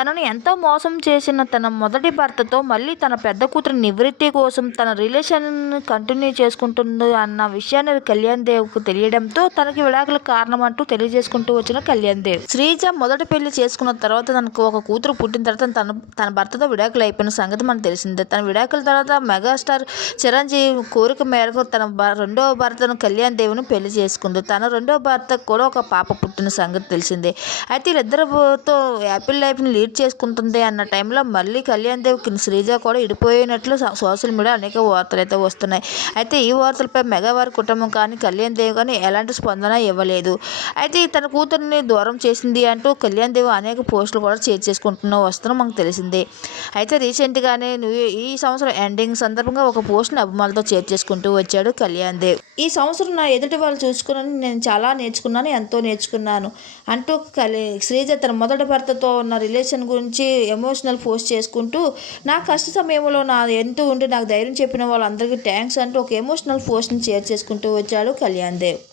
తనను ఎంతో మోసం చేసిన తన మొదటి భర్తతో మళ్ళీ తన పెద్ద కూతురు నివృత్తి కోసం తన రిలేషన్ కంటిన్యూ చేసుకుంటుంది అన్న విషయాన్ని కళ్యాణ్ దేవ్కు తెలియడంతో తనకి విడాకుల కారణం అంటూ తెలియజేసుకుంటూ వచ్చిన కళ్యాణ్ దేవ్. శ్రీజ మొదటి పెళ్ళి చేసుకున్న తర్వాత తనకు ఒక కూతురు పుట్టిన తర్వాత తన తన భర్తతో విడాకులు అయిపోయిన సంగతి మనకు తెలిసిందే. తన విడాకుల తర్వాత మెగాస్టార్ చిరంజీవి కోరిక మేరకు తన భ- రెండవ భర్తను కళ్యాణ్ దేవుని పెళ్ళి చేసుకుంది. తన రెండవ భర్తకు కూడా ఒక పాప పుట్టిన సంగతి తెలిసిందే. అయితే వీళ్ళిద్దరితో యాపిల్ లైఫ్ని లీడ్ చేసుకుంటుంది అన్న టైంలో మళ్ళీ కళ్యాణ్ దేవ్ శ్రీజ కూడా ఇడిపోయినట్లు సోషల్ మీడియా అనేక వార్తలు అయితే వస్తున్నాయి. అయితే ఈ వార్తలపై మెగావారి కుటుంబం కానీ కళ్యాణ్ దేవ్ కానీ ఎలాంటి స్పందన ఇవ్వలేదు. అయితే తన కూతుర్ని దూరం చేసింది అంటూ కళ్యాణ్ దేవ్ అనేక పోస్టులు కూడా షేర్ చేసుకుంటున్న వస్తున్న మనకు తెలిసిందే. అయితే రీసెంట్గానే న్యూ ఈ సంవత్సరం ఎండింగ్ సందర్భంగా ఒక పోస్ట్ని అభిమానులతో షేర్ చేసుకుంటూ వచ్చాడు కళ్యాణ్ దేవ్. ఈ సంవత్సరం నా ఎదుటి వాళ్ళు చూసుకున్నాను నేను చాలా నేర్చుకున్నాను ఎంతో నేర్చుకున్నాను అంటూ కలి శ్రీజ తన మొదటి భర్తతో ఉన్న రిలేషన్ గురించి ఎమోషనల్ పోస్ట్ చేసుకుంటూ నా కష్ట సమయంలో నా ఎంతో ఉండి నాకు ధైర్యం చెప్పిన వాళ్ళందరికీ థ్యాంక్స్ అంటూ ఒక ఎమోషనల్ పోస్ట్ని షేర్ చేసుకుంటూ వచ్చాడు కళ్యాణ్ దేవ్.